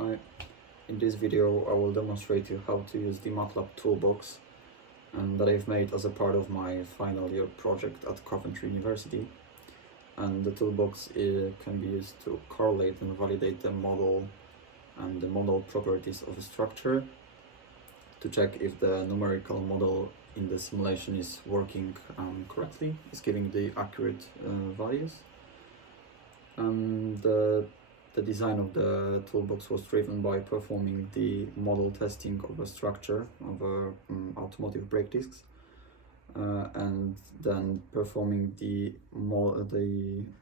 Hi, in this video I will demonstrate you how to use the MATLAB toolbox that I've made as a part of my final year project at Coventry University. And the toolbox can be used to correlate and validate the model and the model properties of a structure to check if the numerical model in the simulation is working correctly, is giving the accurate values. The design of the toolbox was driven by performing the model testing of a structure of automotive brake discs, and then performing the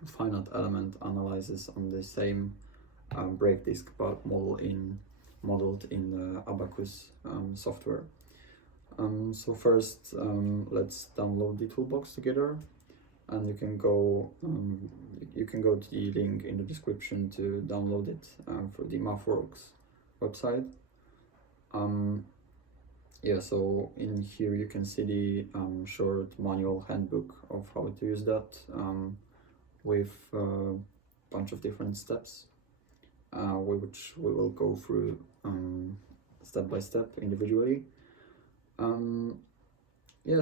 finite element analysis on the same brake disc, but modeled in the Abacus software. So first, let's download the toolbox together. And you can go to the link in the description to download it for the MathWorks website. So in here you can see the short manual handbook of how to use that with a bunch of different steps, which we will go through step by step individually.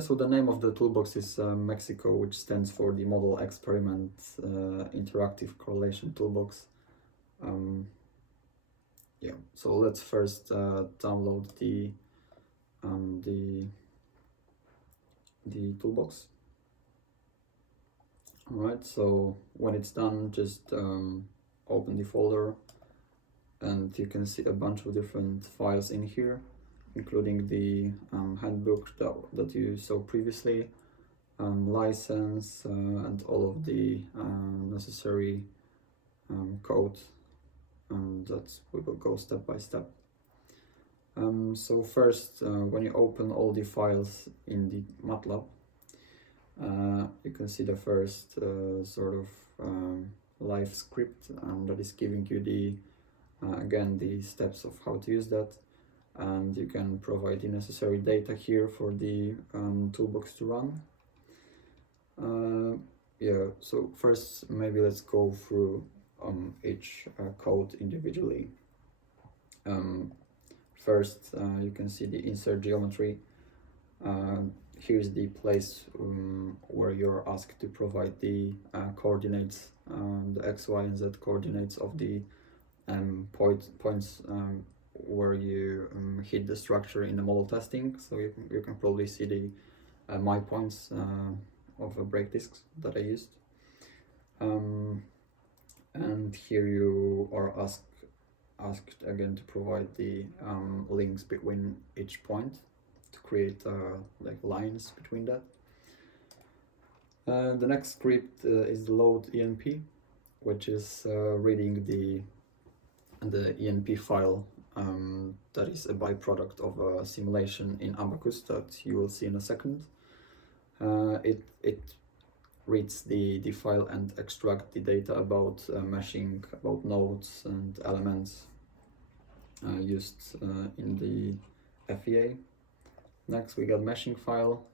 So the name of the toolbox is Mexico, which stands for the Model Experiment Interactive Correlation Toolbox. So let's first download the toolbox. Alright, so when it's done, just open the folder, and you can see a bunch of different files in here, including the handbook that you saw previously, license, and all of the necessary code, and we will go step by step. So first, when you open all the files in the MATLAB, you can see the first live script that is giving you again the steps of how to use that. And you can provide the necessary data here for the toolbox to run. So first maybe let's go through each code individually. First, you can see the insert geometry. Here's the place where you're asked to provide the coordinates, the x, y, and z coordinates of the points where you hit the structure in the model testing. So you can probably see the my points of brake discs that I used. And here you are asked again to provide the links between each point to create like lines between that. The next script is load enp, which is reading the enp file that is a byproduct of a simulation in Abacus that you will see in a second. It reads the file and extracts the data about meshing, about nodes and elements used in the FEA. Next we got meshing file,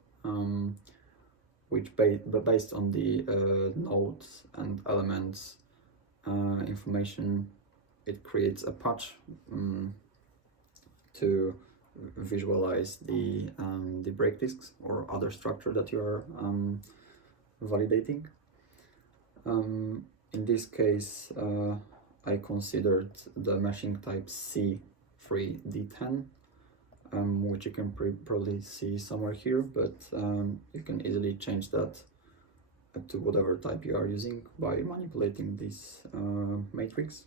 which based on the nodes and elements information, it creates a patch to visualize the brake discs or other structure that you are validating. In this case, I considered the meshing type C3D10, which you can probably see somewhere here, but you can easily change that to whatever type you are using by manipulating this matrix.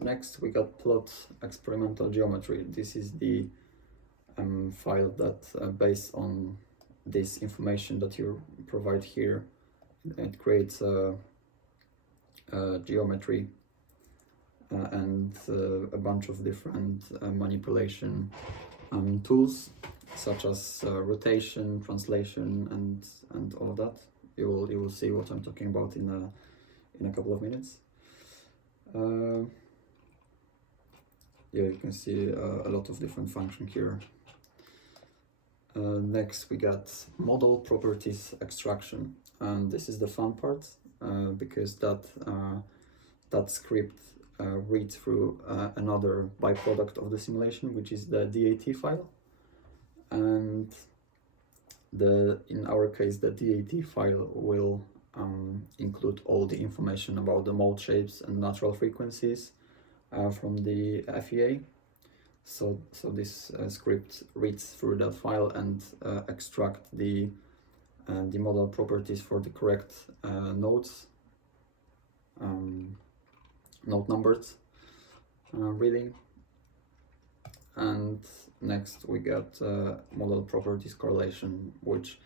Next we got plot experimental geometry. This is the file that based on this information that you provide here, it creates a geometry and a bunch of different manipulation tools, such as rotation, translation, and all of that. You will see what I'm talking about in a couple of minutes. You can see a lot of different functions here. Next we got model properties extraction, and this is the fun part because that that script reads through another byproduct of the simulation, which is the DAT file. And in our case, the DAT file will include all the information about the mode shapes and natural frequencies from the FEA. So this script reads through that file and extract the model properties for the correct nodes, node numbers reading. And next we get model properties correlation, which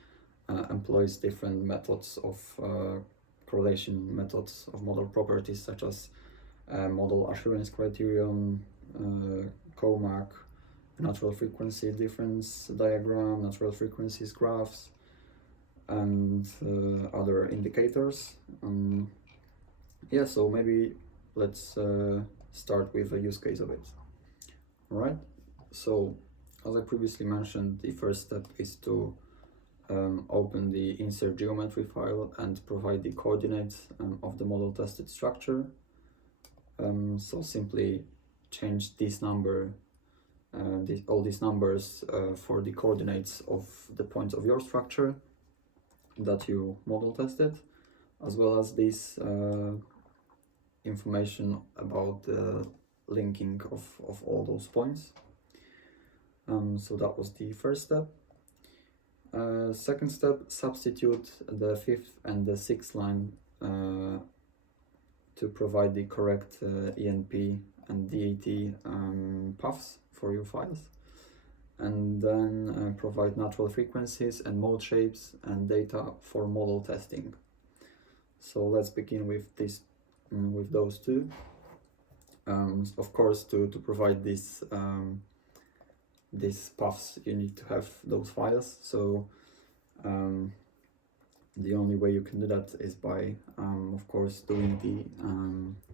employs different methods of correlation methods of model properties, such as model assurance criterion, COMAC, natural frequency difference diagram, natural frequencies graphs, and other indicators. Yeah, so maybe let's start with a use case of it. All right, so as I previously mentioned, the first step is to open the insert geometry file and provide the coordinates of the model tested structure. So simply change this number, all these numbers for the coordinates of the points of your structure that you model tested, as well as this information about the linking of all those points. So that was the first step. Second step, substitute the 5th and the 6th line to provide the correct ENP and DAT paths for your files, and then provide natural frequencies and mode shapes and data for model testing. So let's begin with this, with those two. Of course, to provide this these paths, you need to have those files. So the only way you can do that is by, of course, doing the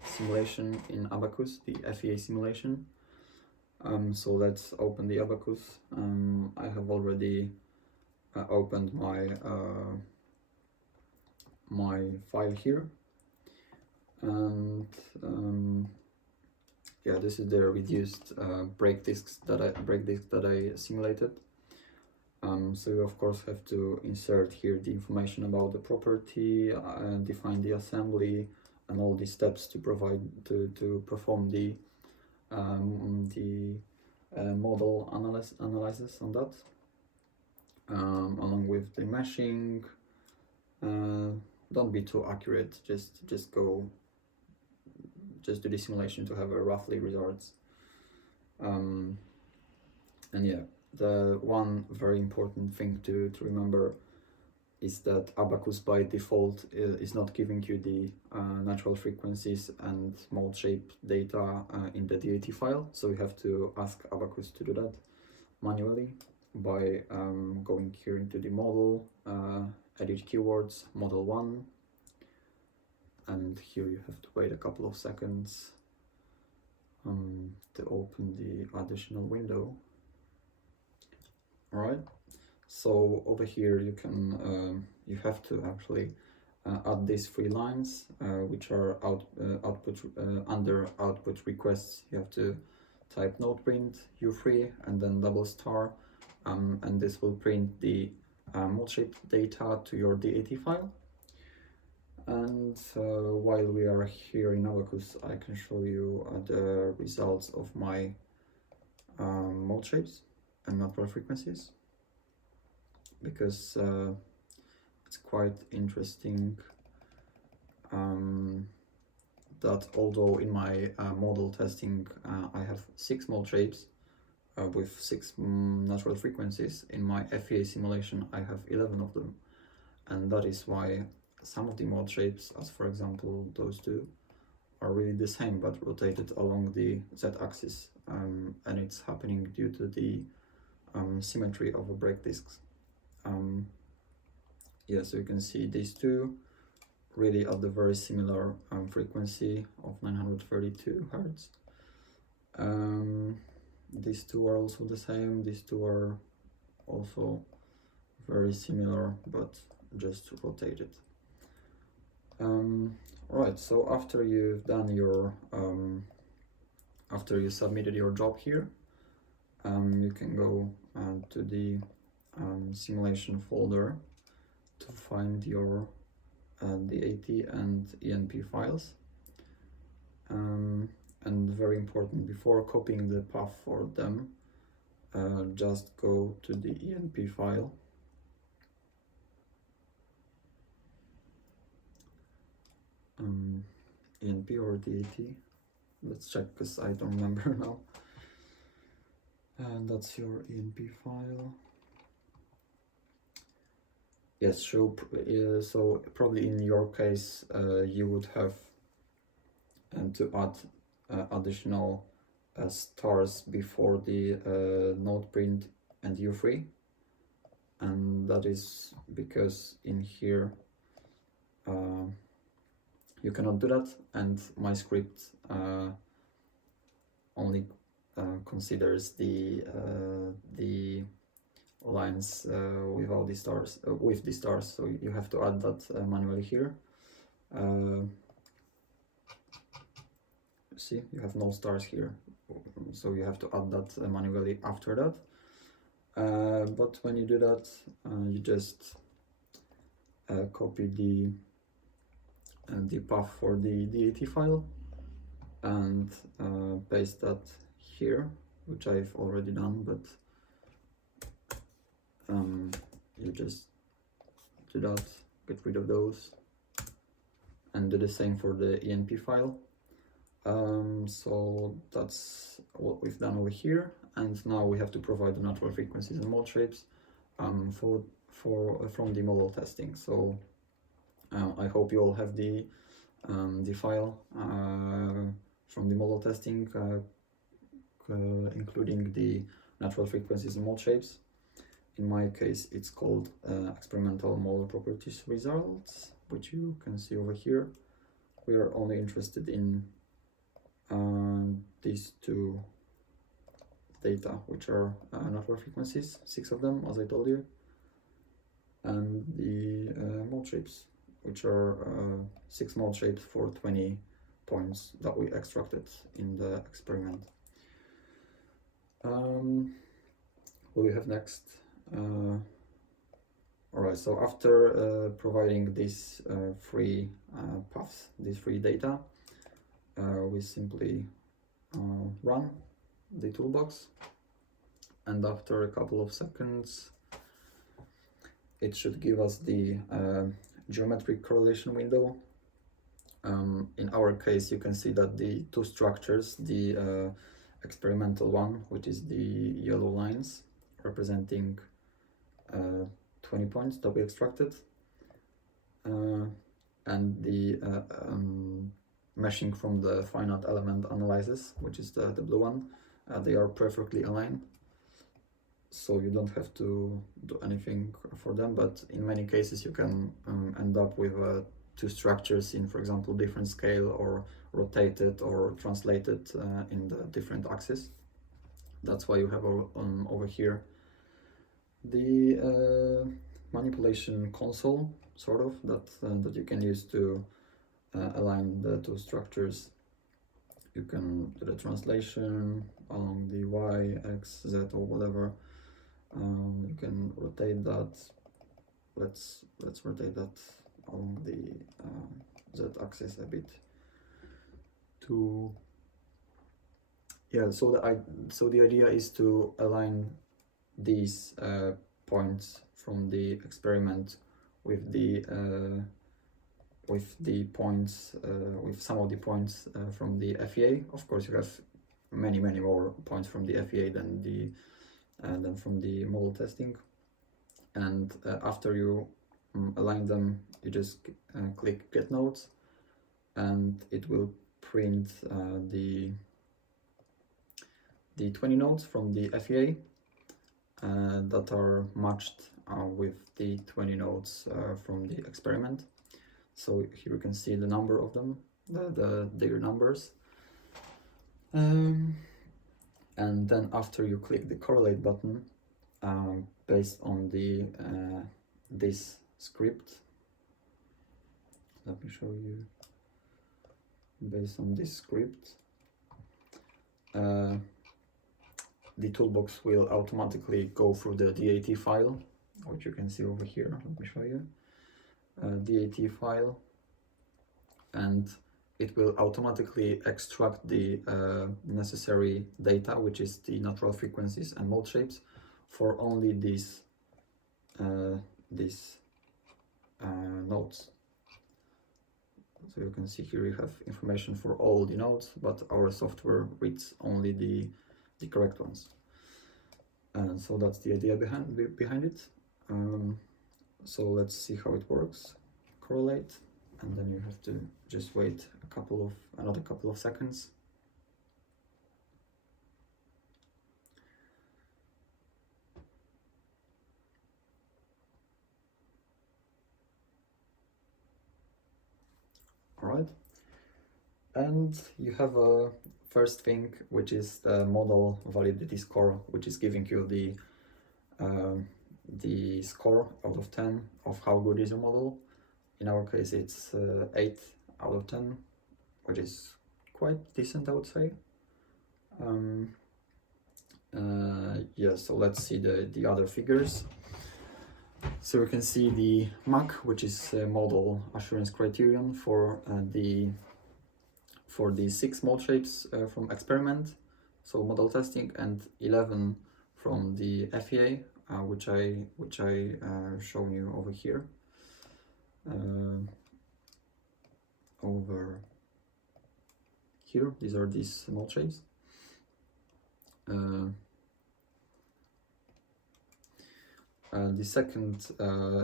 simulation in Abacus, the FEA simulation. So let's open the Abacus. I have already opened my my file here, and yeah, this is the reduced break disks that I simulated. So you of course have to insert here the information about the property, define the assembly, and all the steps to provide to perform the model analysis on that, along with the meshing. Don't be too accurate. Just do the simulation to have a roughly results. And yeah, the one very important thing to remember is that Abacus by default is not giving you the natural frequencies and mode shape data in the DAT file, so you have to ask Abacus to do that manually by going here into the model, edit keywords, model 1, and here you have to wait a couple of seconds to open the additional window. All right, so over here you can you have to actually add these 3 lines which are under output requests. You have to type node print u3 and then $, and this will print the mode shape data to your DAT file. And while we are here in Abacus, I can show you the results of my mode shapes and natural frequencies, because it's quite interesting that although in my model testing I have 6 mode shapes with 6 natural frequencies, in my FEA simulation I have 11 of them, and that is why some of the mode shapes, as for example those two, are really the same but rotated along the z-axis, and it's happening due to the symmetry of the break disks. Yeah, so you can see these two really at the very similar frequency of 932 Hz. These two are also the same. These two are also very similar but just rotated. Alright, so after you've done your after you submitted your job here, you can go to the simulation folder to find your DAT and ENP files. And very important, before copying the path for them, just go to the ENP file ENP or DAT. Let's check because I don't remember now. And that's your ENP file. Yes, so probably in your case you would have to add additional stars before the node print and U3, and that is because in here you cannot do that, and my script only considers the lines without the stars, with the stars, so you have to add that manually here. See, you have no stars here, so you have to add that manually after that. But when you do that, you just copy the path for the DAT file and paste that here, which I've already done, but you just do that, get rid of those, and do the same for the ENP file. So that's what we've done over here, and now we have to provide the natural frequencies and mode shapes from the model testing. So I hope you all have the file from the model testing, including the natural frequencies and mode shapes. In my case, it's called experimental model properties results, which you can see over here. We are only interested in these two data, which are natural frequencies, 6 of them, as I told you, and the mode shapes, which are 6 mode shapes for 20 points that we extracted in the experiment. What do we have next? Alright, so after providing these 3 paths, these 3 data, we simply run the toolbox, and after a couple of seconds it should give us the geometric correlation window. In our case, you can see that the 2 structures, the experimental one, which is the yellow lines representing 20 points that we extracted, and the meshing from the finite element analysis, which is the blue one, they are perfectly aligned, so you don't have to do anything for them. But in many cases you can end up with 2 structures in, for example, different scale, or rotated or translated in the different axes. That's why you have over here the manipulation console, sort of, that you can use to align the 2 structures. You can do the translation along the y, x, z, or whatever. You can rotate that. Let's rotate that along the z axis a bit. So the idea is to align these points from the experiment with points, with some of the points from the FEA. Of course, you have many more points from the FEA than from the model testing. And after you align them, you just click Get Nodes, and it will print the 20 nodes from the FEA that are matched with the 20 nodes from the experiment. So here you can see the number of them, their numbers. And then after you click the correlate button, based on the this script, let me show you based on this script. The toolbox will automatically go through the DAT file, which you can see over here. Let me show you. DAT file, and it will automatically extract the necessary data, which is the natural frequencies and mode shapes, for only these nodes. So you can see here you have information for all the nodes, but our software reads only the correct ones. And so that's the idea behind it. So let's see how it works. Correlate, and then you have to just wait another couple of seconds. Alright, and you have a first thing, which is the modal validity score, which is giving you the score out of 10 of how good is your model. In our case, it's 8 out of 10, which is quite decent, I would say. Yeah, so let's see the other figures. So you can see the MAC, which is model assurance criterion for the 6 mode shapes from experiment, so model testing, and 11 from the FEA, which I shown you over here. Over here, these are these mode shapes. The second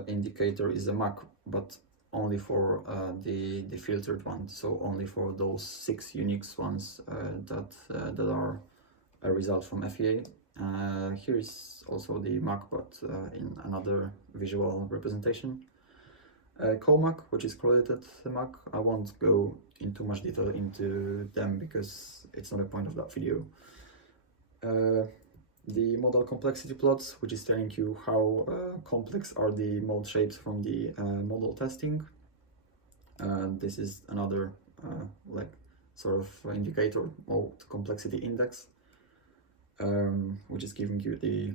indicator is a MAC, but only for the filtered one, so only for those 6 unique ones that are a result from FEA. Here is also the MAC, but in another visual representation. CoMac, which is correlated MAC, I won't go into much detail into them because it's not the point of that video. The modal complexity plots, which is telling you how complex are the mode shapes from the model testing. This is another like sort of indicator, mode complexity index, which is giving you the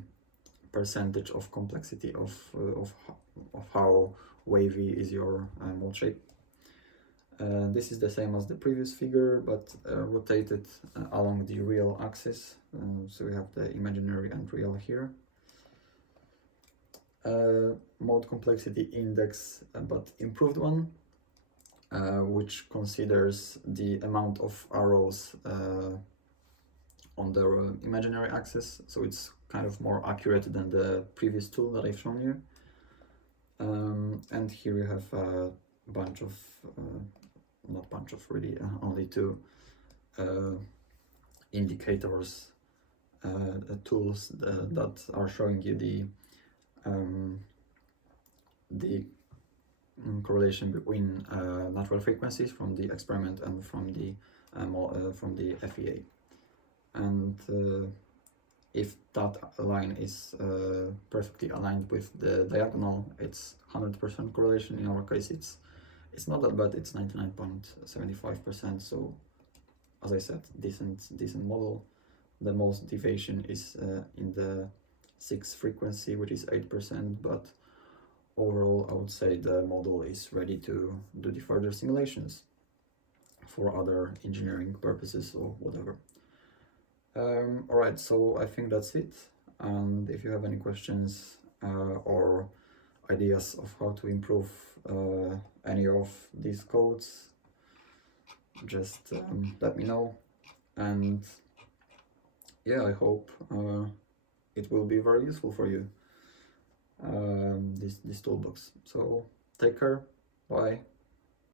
percentage of complexity of how wavy is your mode shape. This is the same as the previous figure, but rotated along the real axis. So we have the imaginary and real here. Mode complexity index, but improved one, which considers the amount of arrows on the imaginary axis. So it's kind of more accurate than the previous tool that I've shown you. And here you have a bunch of not bunch of, really, only 2 indicators, tools that are showing you the correlation between natural frequencies from the experiment and from the FEA. And if that line is perfectly aligned with the diagonal, it's 100% correlation. In our case, it's not that bad, it's 99.75%, so as I said, decent model. The most deviation is in the 6 frequency, which is 8%, but overall I would say the model is ready to do the further simulations for other engineering purposes or whatever. Alright, so I think that's it, and if you have any questions or ideas of how to improve any of these codes, just let me know. And yeah, I hope it will be very useful for you, this toolbox. So take care, bye.